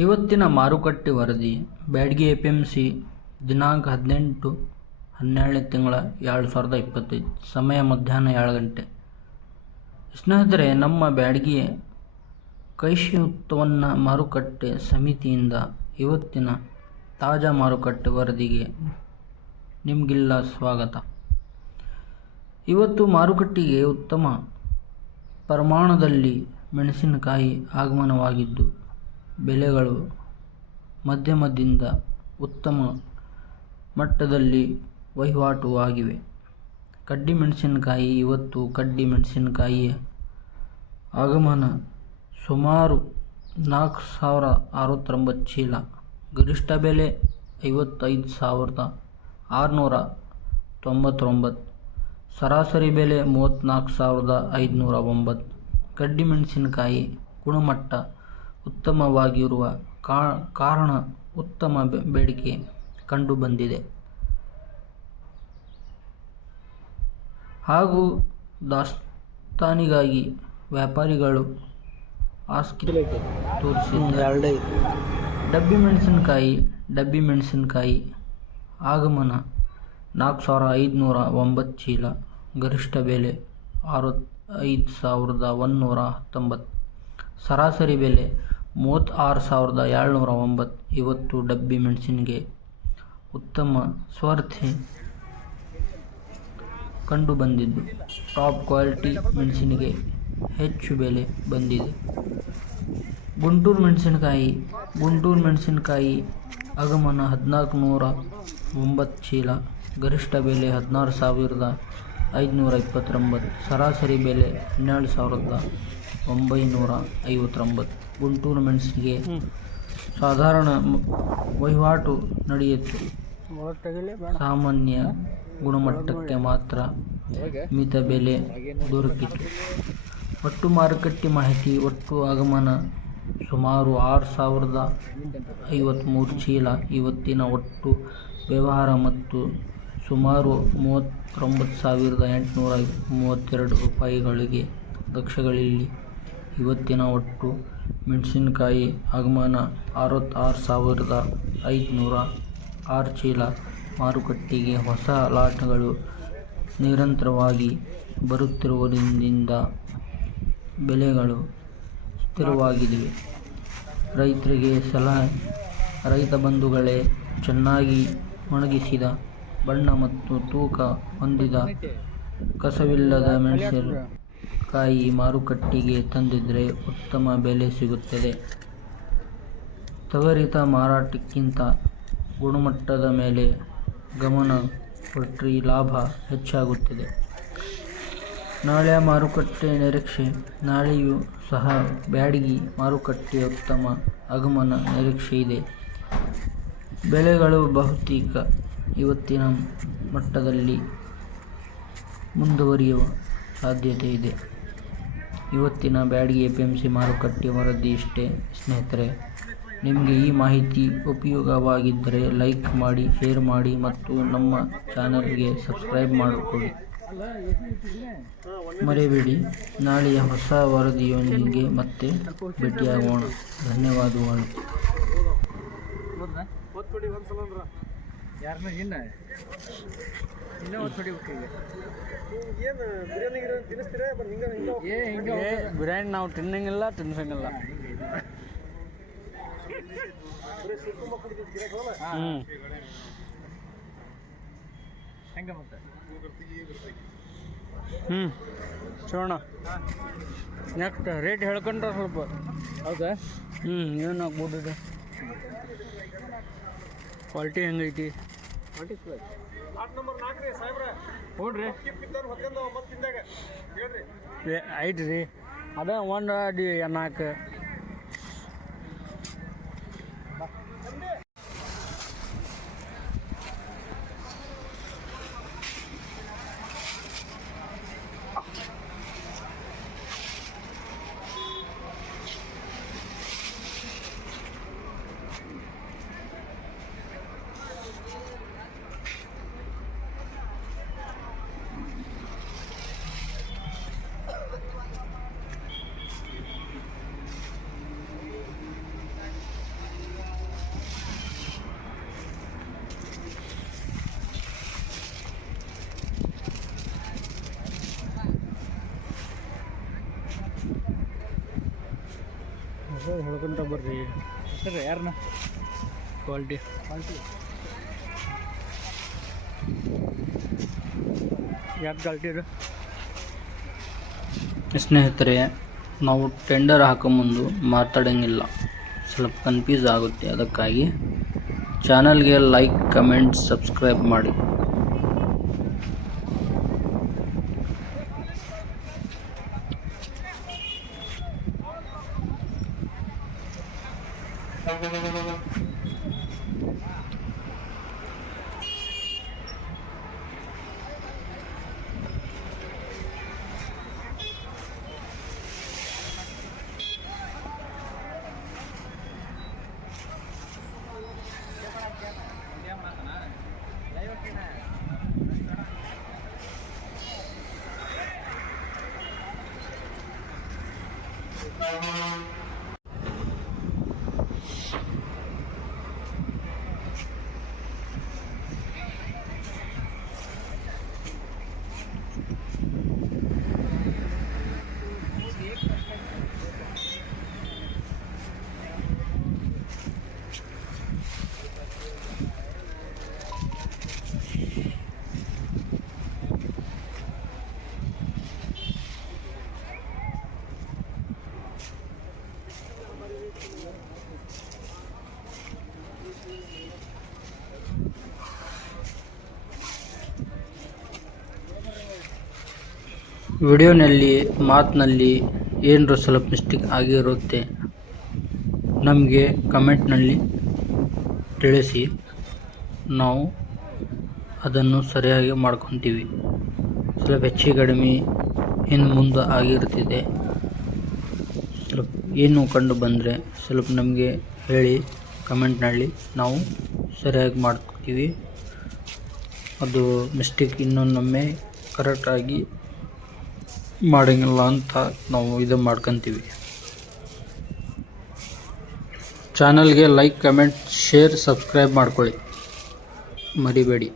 ಇವತ್ತಿನ ಮಾರುಕಟ್ಟೆ ವರದಿ ಬ್ಯಾಡಗಿ ಎಪಿಎಂಸಿ ದಿನಾಂಕ 18/12/2025 ಸಮಯ ಮಧ್ಯಾಹ್ನ 2 ಗಂಟೆ. ಸ್ನೇಹಿತರೆ, ನಮ್ಮ ಬ್ಯಾಡಗಿ ಕೃಷಿ ಉತ್ಪನ್ನ ಮಾರುಕಟ್ಟೆ ಸಮಿತಿಯಿಂದ ಇವತ್ತಿನ ತಾಜಾ ಮಾರುಕಟ್ಟೆ ವರದಿಗೆ ನಿಮಗೆಲ್ಲ ಸ್ವಾಗತ. ಇವತ್ತು ಮಾರುಕಟ್ಟೆಗೆ ಉತ್ತಮ ಪ್ರಮಾಣದಲ್ಲಿ ಮೆಣಸಿನಕಾಯಿ ಆಗಮನವಾಗಿದ್ದು, ಬೆಲೆಗಳು ಮಧ್ಯಮದಿಂದ ಉತ್ತಮ ಮಟ್ಟದಲ್ಲಿ ವಹಿವಾಟು ಆಗಿವೆ. ಕಡ್ಡಿ ಮೆಣಸಿನಕಾಯಿ ಇವತ್ತು ಕಡ್ಡಿ ಮೆಣಸಿನಕಾಯಿಯ ಆಗಮನ ಸುಮಾರು 4,069 ಚೀಲ. ಗರಿಷ್ಠ ಬೆಲೆ 55,699. ಸರಾಸರಿ ಬೆಲೆ 34,509. ಕಡ್ಡಿ ಮೆಣಸಿನಕಾಯಿ ಗುಣಮಟ್ಟ ಉತ್ತಮವಾಗಿರುವ ಕಾರಣ ಉತ್ತಮ ಬೇಡಿಕೆ ಕಂಡುಬಂದಿದೆ ಹಾಗೂ ದಾಸ್ತಾನಿಗಾಗಿ ವ್ಯಾಪಾರಿಗಳು ಆಸಕ್ತಿ ತೋರಿಸಿದ್ದಾರೆ. ಡಬ್ಬಿ ಮೆಣಸಿನಕಾಯಿ ಆಗಮನ 4,509 ಚೀಲ. ಗರಿಷ್ಠ ಬೆಲೆ 65,119. ಸರಾಸರಿ ಬೆಲೆ 36,709. ಇವತ್ತು ಡಬ್ಬಿ ಮೆಣಸಿಗೆ ಉತ್ತಮ ಸ್ಪರ್ಧೆ ಕಂಡುಬಂದಿದ್ದು, ಟಾಪ್ ಕ್ವಾಲಿಟಿ ಮೆಣಸಿಗೆ ಹೆಚ್ಚು ಬೆಲೆ ಬಂದಿದೆ. ಗುಂಟೂರು ಮೆಣಸಿನಕಾಯಿ ಆಗಮನ 1,409 ಚೀಲ. ಗರಿಷ್ಠ ಬೆಲೆ 16,529. ಸರಾಸರಿ ಬೆಲೆ 12,959. ಗುಂಟೂರು ಮೆಣಸಿಗೆ ಸಾಧಾರಣ ವಹಿವಾಟು ನಡೆಯಿತು. ಸಾಮಾನ್ಯ ಗುಣಮಟ್ಟಕ್ಕೆ ಮಾತ್ರ ಮಿತ ಬೆಲೆ ದೊರಕಿತು. ಒಟ್ಟು ಮಾರುಕಟ್ಟೆ ಮಾಹಿತಿ. ಒಟ್ಟು ಆಗಮನ ಸುಮಾರು 6,053 ಚೀಲ. ಇವತ್ತಿನ ಒಟ್ಟು ವ್ಯವಹಾರ ಮತ್ತು ಸುಮಾರು 39,832 ರೂಪಾಯಿಗಳಿಗೆ ಲಕ್ಷಗಳಲ್ಲಿ. ಇವತ್ತಿನ ಒಟ್ಟು ಮೆಣಸಿನಕಾಯಿ ಆಗಮನ 66,506 ಚೀಲ. ಮಾರುಕಟ್ಟೆಗೆ ಹೊಸ ಲಾಟ್ಗಳು ನಿರಂತರವಾಗಿ ಬರುತ್ತಿರುವುದರಿಂದ ಬೆಲೆಗಳು ಸ್ಥಿರವಾಗಿವೆ. ರೈತರಿಗೆ ಸಲಹೆ. ರೈತ ಬಂಧುಗಳೇ, ಚೆನ್ನಾಗಿ ಒಣಗಿಸಿದ, ಬಣ್ಣ ಮತ್ತು ತೂಕ ಹೊಂದಿದ, ಕಸವಿಲ್ಲದ ಮೆಣಸಿನಕಾಯಿ ಮಾರುಕಟ್ಟೆಗೆ ತಂದಿದ್ರೆ ಉತ್ತಮ ಬೆಲೆ ಸಿಗುತ್ತದೆ. ತ್ವರಿತ ಮಾರಾಟಕ್ಕಿಂತ ಗುಣಮಟ್ಟದ ಮೇಲೆ ಗಮನ ಕೊಟ್ರೆ ಲಾಭ ಹೆಚ್ಚಾಗುತ್ತದೆ. ನಾಳೆಯ ಮಾರುಕಟ್ಟೆ ನಿರೀಕ್ಷೆ. ನಾಳೆಯೂ ಸಹ ಬ್ಯಾಡಗಿ ಮಾರುಕಟ್ಟೆಯ ಉತ್ತಮ ಆಗಮನ ನಿರೀಕ್ಷೆ ಇದೆ. ಬೆಲೆಗಳು ಬಹುತೇಕ ಇವತ್ತಿನ ಮಟ್ಟದಲ್ಲಿ ಮುಂದುವರಿಯುವ ಸಾಧ್ಯತೆ ಇದೆ. ಇವತ್ತಿನ ಬ್ಯಾಡಗಿ ಎಪಿಎಂಸಿ ಮಾರುಕಟ್ಟೆ ವರದಿ ಇಷ್ಟೇ. ಸ್ನೇಹಿತರೆ, ನಿಮಗೆ ಈ ಮಾಹಿತಿ ಉಪಯೋಗವಾಗಿದ್ದರೆ ಲೈಕ್ ಮಾಡಿ, ಶೇರ್ ಮಾಡಿ ಮತ್ತು ನಮ್ಮ ಚಾನಲ್ಗೆ ಸಬ್ಸ್ಕ್ರೈಬ್ ಮಾಡಿಕೊಳ್ಳಿ ಮರೆಯಬೇಡಿ. ನಾಳೆಯ ಹೊಸ ವರದಿಯೊಂದಿಗೆ ಮತ್ತೆ ಭೇಟಿಯಾಗೋಣ. ಧನ್ಯವಾದಗಳು. ಬಿರಿಯಾನಿ ನಾವು ತಿನ್ನಂಗಿಲ್ಲ, ತಿನ್ಸಂಗಿಲ್ಲ. ಚೋಣ ನೆಕ್ಸ್ಟ್ ರೇಟ್ ಹೇಳ್ಕೊಂಡ್ರೆ ಸ್ವಲ್ಪ. ಹೌದಾ? ಏನು ಆಗ್ಬೋದು? ಕ್ವಾಲಿಟಿ ಹೆಂಗೈತಿ? ನೋಡ್ರಿ ಐತಿ ರೀ. ಅದ ಒಂದು 4. ಹೇಳ್ಕೊಂತ ಬರ್ರಿ ಹೆಸರು ಯಾರನ್ನ ಕ್ವಾಲಿಟಿ ಯಾಕೆ ಕ್ವಾಲಿಟಿ ಇದು ಸ್ನೇಹಿತರೆ, ನಾವು ಟೆಂಡರ್ ಹಾಕೋ ಮುಂದೆ ಮಾತಾಡೋಂಗಿಲ್ಲ, ಸ್ವಲ್ಪ ಕನ್ಫ್ಯೂಸ್ ಆಗುತ್ತೆ. ಅದಕ್ಕಾಗಿ ಚಾನಲ್ಗೆ ಲೈಕ್, ಕಮೆಂಟ್, ಸಬ್ಸ್ಕ್ರೈಬ್ ಮಾಡಿ. ವಿಡಿಯೋನಲ್ಲಿ ಮಾತಿನಲ್ಲಿ ಏನಾದರೂ ಸ್ವಲ್ಪ ಮಿಸ್ಟೇಕ್ ಆಗಿರುತ್ತೆ, ನಮಗೆ ಕಮೆಂಟ್ನಲ್ಲಿ ತಿಳಿಸಿ, ನಾವು ಅದನ್ನು ಸರಿಯಾಗಿ ಮಾಡ್ಕೊತೀವಿ. ಸ್ವಲ್ಪ ಹೆಚ್ಚು ಕಡಿಮೆ ಹಿಂದೆ ಮುಂದೆ ಆಗಿರ್ತಿದೆ, ಸ್ವಲ್ಪ ಏನು ಕಂಡು ಬಂದರೆ ಸ್ವಲ್ಪ ನಮಗೆ ಹೇಳಿ ಕಮೆಂಟ್ನಲ್ಲಿ, ನಾವು ಸರಿಯಾಗಿ ಮಾಡ್ತೀವಿ. ಅದು ಮಿಸ್ಟೇಕ್ ಇನ್ನೊಮ್ಮೆ ಕರೆಕ್ಟಾಗಿ ಮಾಡೋಂಗಿಲ್ಲ ಅಂತ ನಾವು ಇದು ಮಾಡ್ಕೊತೀವಿ. ಚಾನಲ್ಗೆ ಲೈಕ್, ಕಮೆಂಟ್, ಶೇರ್, ಸಬ್ಸ್ಕ್ರೈಬ್ ಮಾಡ್ಕೊಳ್ಳಿ, ಮರಿಬೇಡಿ.